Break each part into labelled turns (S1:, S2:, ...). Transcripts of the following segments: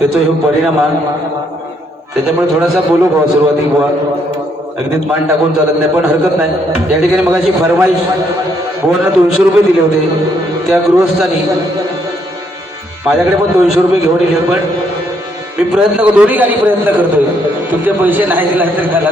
S1: त्याचा हे परिणाम आण त्याच्यामुळे थोडासा बोलू भावा सुरुवाती बुवा. अगदीच मान टाकून चालत नाही पण हरकत नाही. या ठिकाणी मग अशी फरमाईश बुवांना दोनशे रुपये दिले होते त्या गृहस्थानी. माझ्याकडे पण दोनशे रुपये घेऊन येले पण मी प्रयत्न दोन्ही गाडी प्रयत्न करतोय. तुमचे पैसे नाही दिला तर घाला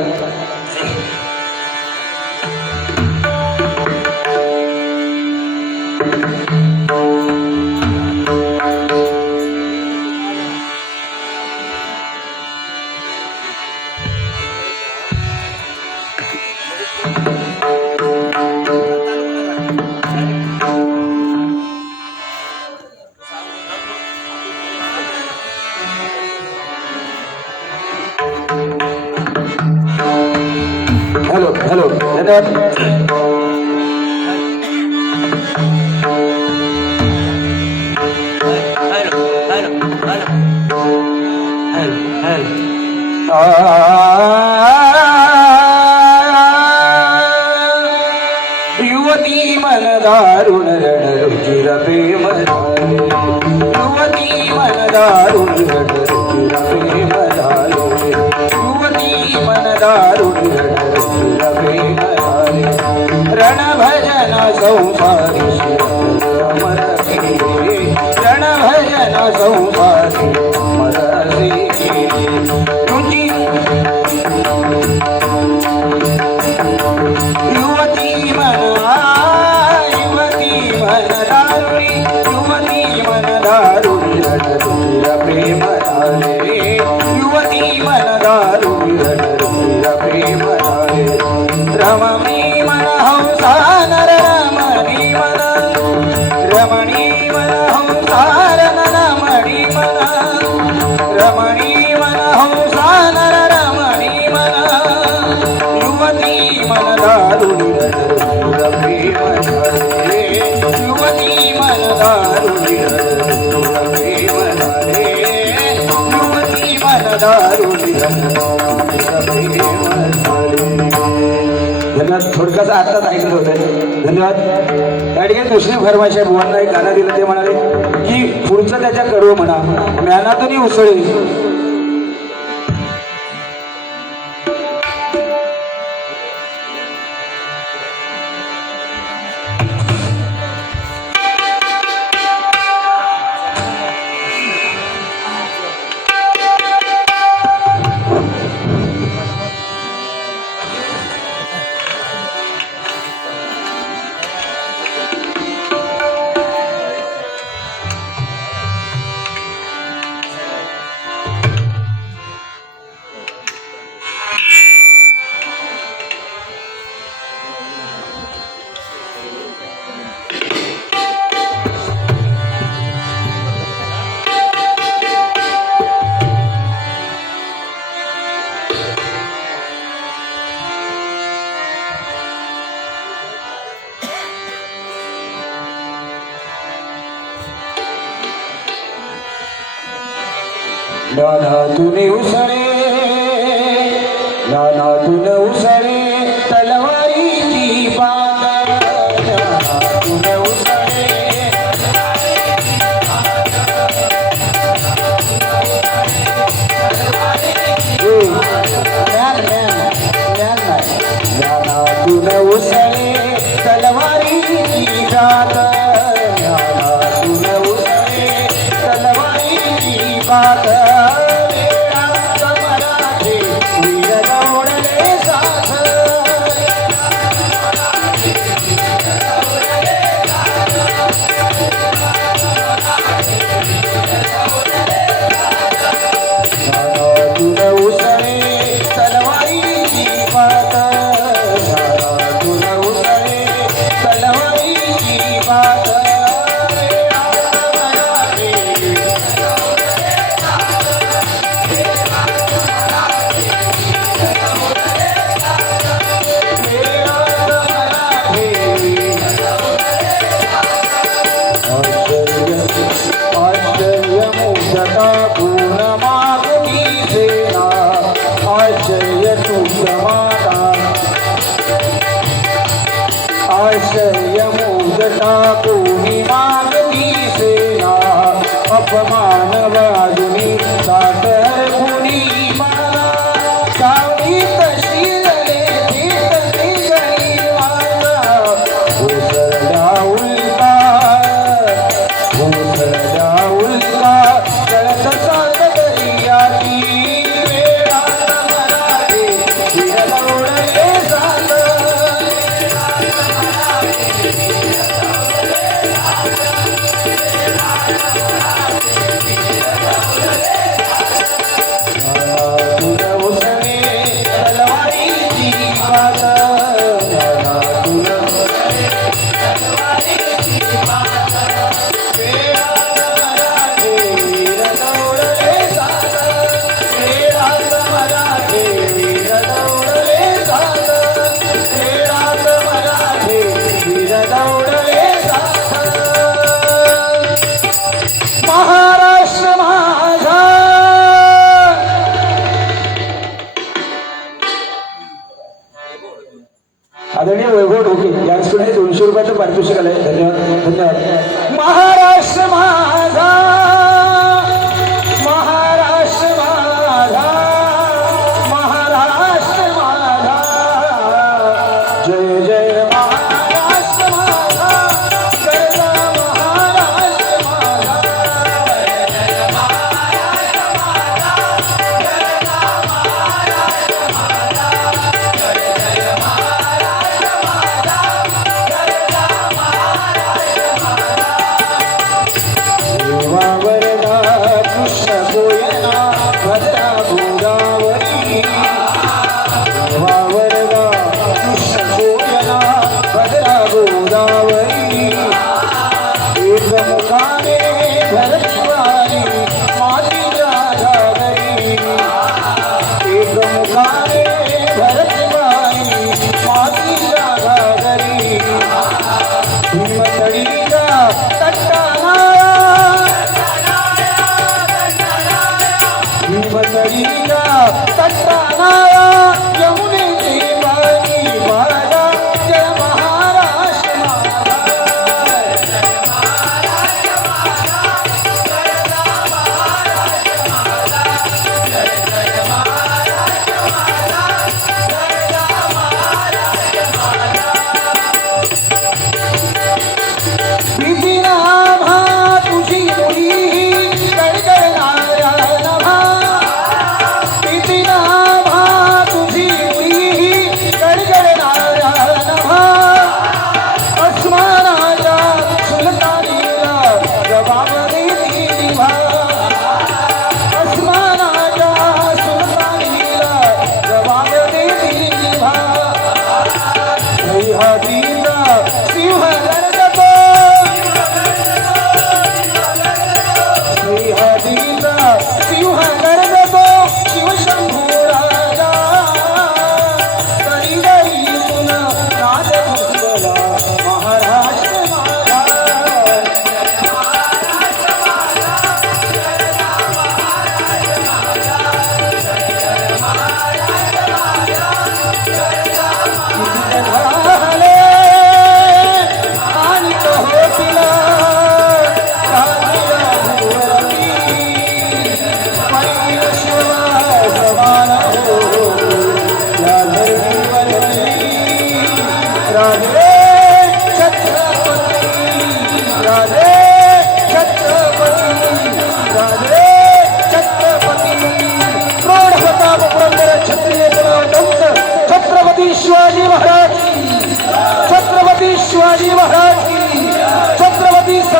S1: मन दारुण रण रुचिर प्रेम झाले. युवती मन दारुण रण रुचिर प्रेम झाले. युवती रमणी मन हंसा नर रमणी मन रमणी मन हंसा रम रमणी मन रमणी मन हंसा नर रमणी मन युवती मन दारुणी युवती मन दारुणी युवती मन दारुणी धन्यवाद. आत्ताच ऐकलं होतं. धन्यवाद. त्या ठिकाणी दुसरी फरमाईश आहे बुवांना एक गाणं दिलं ते म्हणाले की पुढचं त्याच्या कडवं म्हणा. ज्ञानातूनही उसळेल.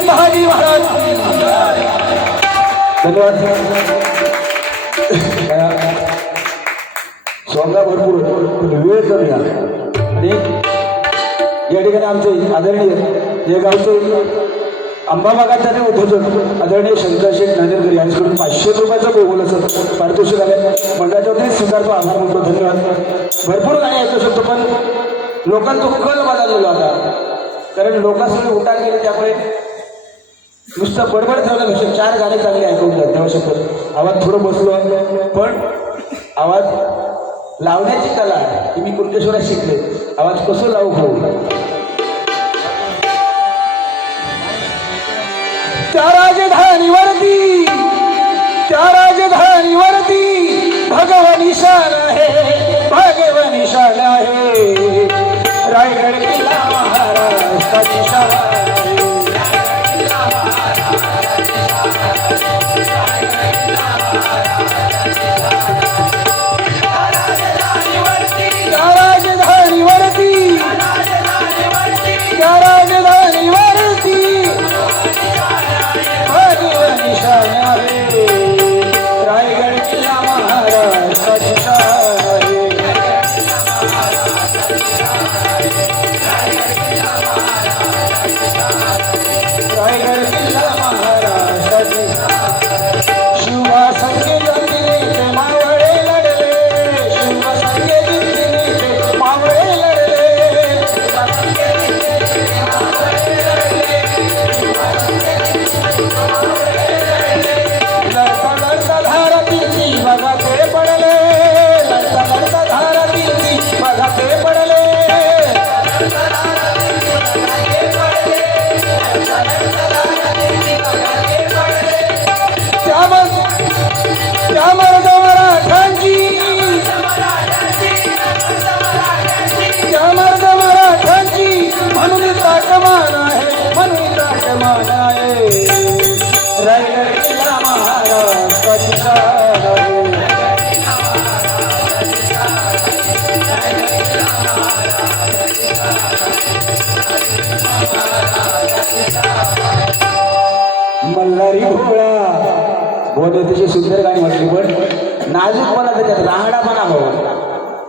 S2: छत्रपती महाराज. धन्यवाद. स्वतः भरपूर वेळ करूया आणि या ठिकाणी आमचे आदरणीय या गावचे आंबा ते उद्योजक आदरणीय शंकर शेठ नांदेडकर यांच्याकडून पाचशे रुपयाचं बोगोलाचं पारितोषिक आलं मंडळाच्या वतीने स्वीकारतो आभार म्हणतो धन्यवाद. भरपूर गाणी ऐकू शकतो पण लोकांचा कल बदललेला होता कारण लोकांसमोर उठा केले त्यामुळे नुसतं बडबड ठेवण्यापेक्षा चार गाणे चांगले ऐकून घ्या तेव्हा शकत आवाज थोडं बसलो पण आवाज लावण्याची कला आहे मी कुणकेश्वरात शिकले. आवाज कसं लावू भाऊ? त्या राजधानीवरती त्या राजधानीवरती भगवान शान आहे भगवान शान आहे. कोणी अतिशय सुंदर गाणी म्हटली पण नाजूकपणा त्याच्यात रांगडापणा हवा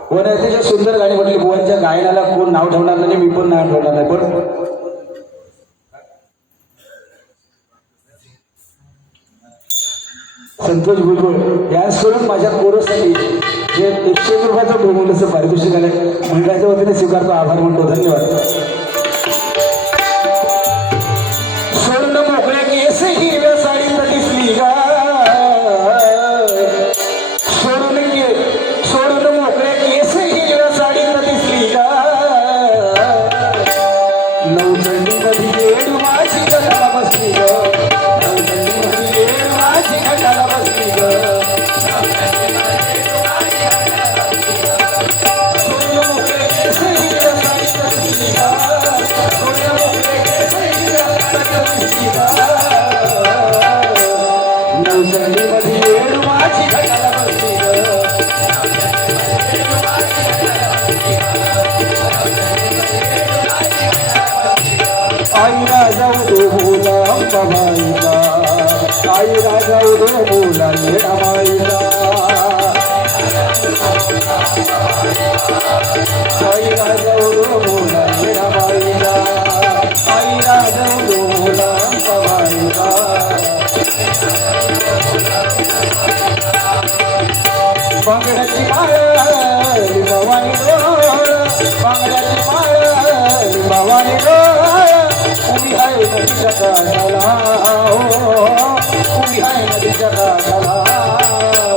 S2: कोण अतिशय सुंदर गाणी म्हटली भुवनच्या गायनाला कोण नाव ठेवणार नाही मी पण नाव ठेवणार नाही पण संतोष भुजबळ या करून माझ्या कोरोसाठी जे एकशे एक रुपयाचं बहुमूल्याचं पारितोषिक आलं मंडळाच्या वतीने स्वीकारतो आभार म्हणतो धन्यवाद. आई राजा उदो बोला अंबाबाईला आई आई राजा उदो बोला येडामाईला आई राजा उदो बोला अंबाबाईला बांगड्याची माळ भवानी डोळ बांगड्याची माळ भवानी جڳها چا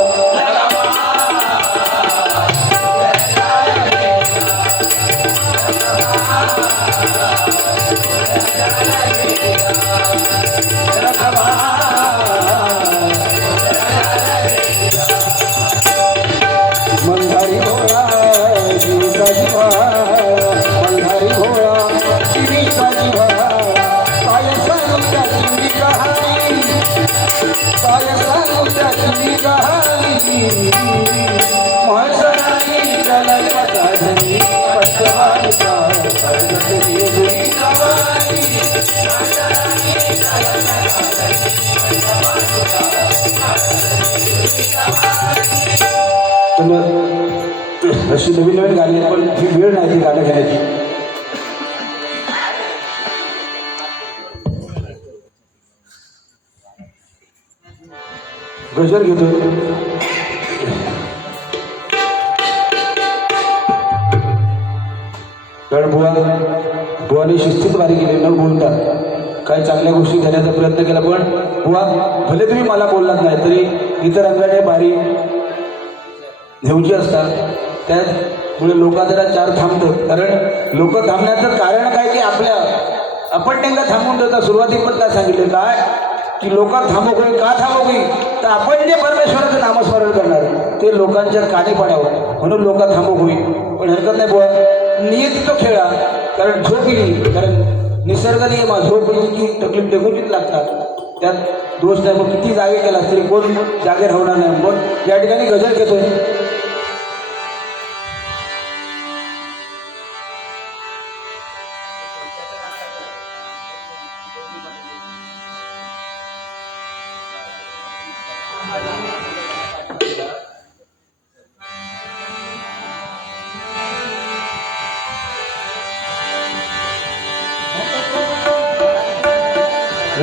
S2: अशी नवीन नवीन गाणी आहेत, पण ही वेळ नाही ती गाणं घेण्याची गजर घेतो. कारण बुवा बुवाने शिस्तीत वारी केली न बोलता काही चांगल्या गोष्टी घेण्याचा प्रयत्न केला पण बुवा भले तुम्ही मला बोललात नाही तरी इतर अंगाने बारी घेऊची असतात. त्यामुळे लोक जरा चार थांबतात कारण लोक थांबण्याचं कारण काय की आपल्या आपण त्यांना थांबून देता सुरुवाती पण काय सांगितलं? काय? की लोक थांबो होई का थांबो होई तर आपण जे परमेश्वराचं नामस्मरण करणार ते लोकांच्या कानी पडावं म्हणून लोक थांबव होई पण हरकत नाही बुवा. नियतीचं खेळा कारण झोप येईल. कारण निसर्ग नियम झोप येईल तकलीफ टेकूचीच लागतात त्यात दोष नाही मग किती जागे केला तरी कोण जागे राहणार नाही. मग या ठिकाणी गजर घेतोय.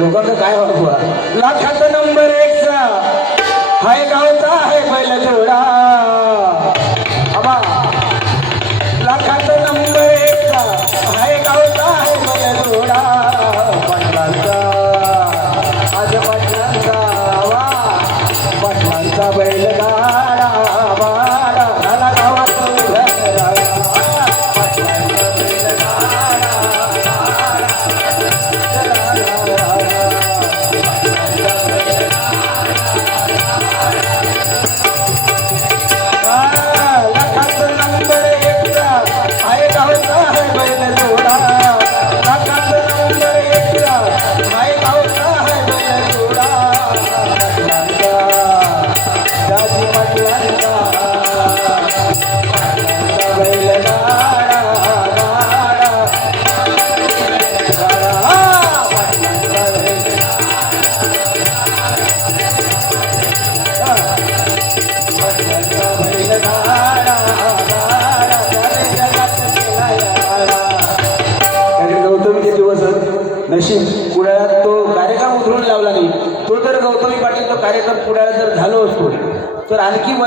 S2: लोकांचं काय वाटवा लाखाचा नंबर एकचा हाय गावचा आहे पहिला जोडा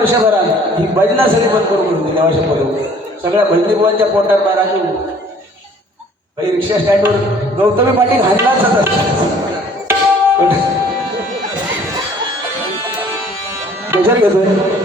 S2: वर्षभरात ही भजना सगळी बंद करून दिली अवश्य पदव सगळ्या भजनीभुवांच्या पोटात बाहेर आणू भाई रिक्षा स्टँडवर गौतमी पाटील हल्लाच होता घेतोय.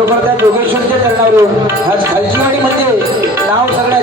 S2: बरोबर त्या जोगेश्वरच्या चरणावर आज खालचीवाडीमध्ये म्हणजे नाव सगळ्या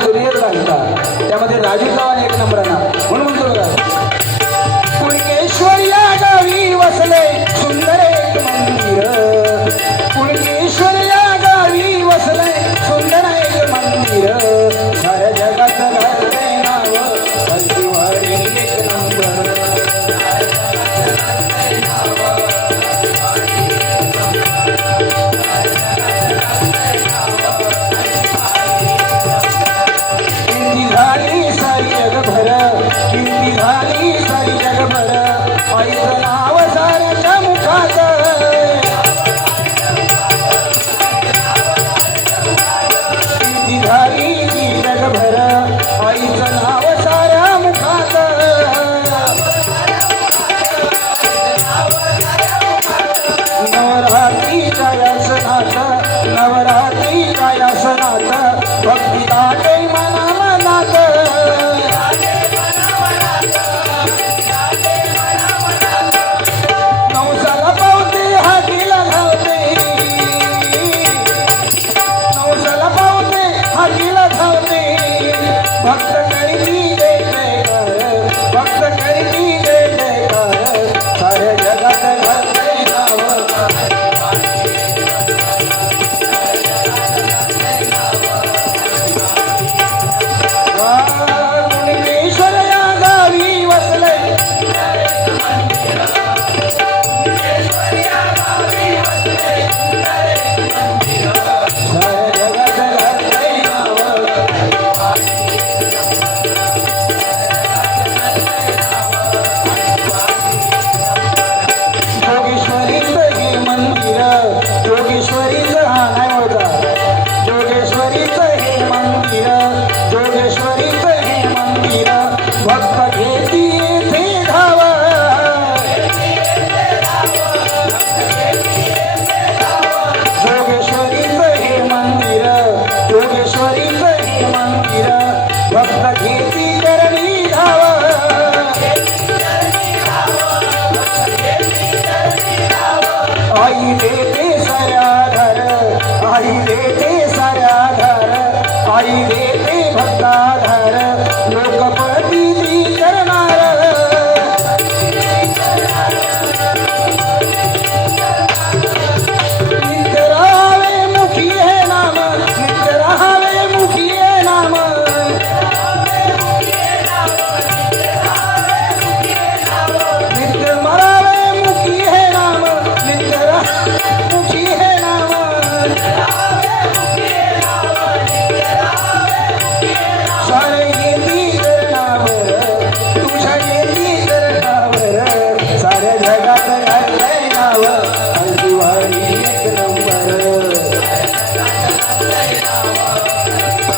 S2: आई देते साऱ्या घर आई देते साऱ्या घर आई दे Hare Rama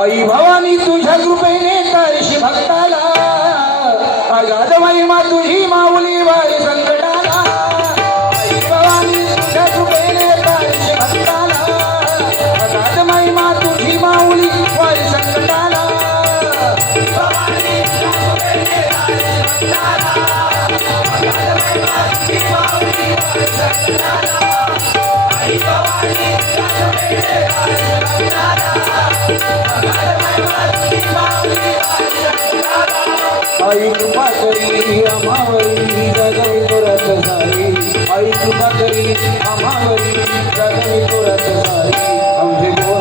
S2: आई भवानी तुझ्या कृपेने तारीशी भक्ताला. आजादवाई मा तुझी माऊली वारी संकटाला. आई भवानी मा आई कृपा करी अमावरी जगई गोरत सारी. आई कृपा करी अमावरी जगई गोरत सारी. आमचे
S1: गोर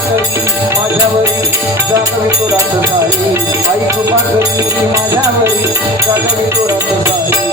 S1: करी माझ्यावरी जाणवे तो रात झाली आई कृपा करी माझ्यावरी जाणवे तो रात झाली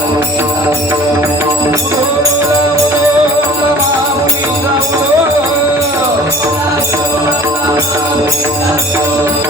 S1: Thank you.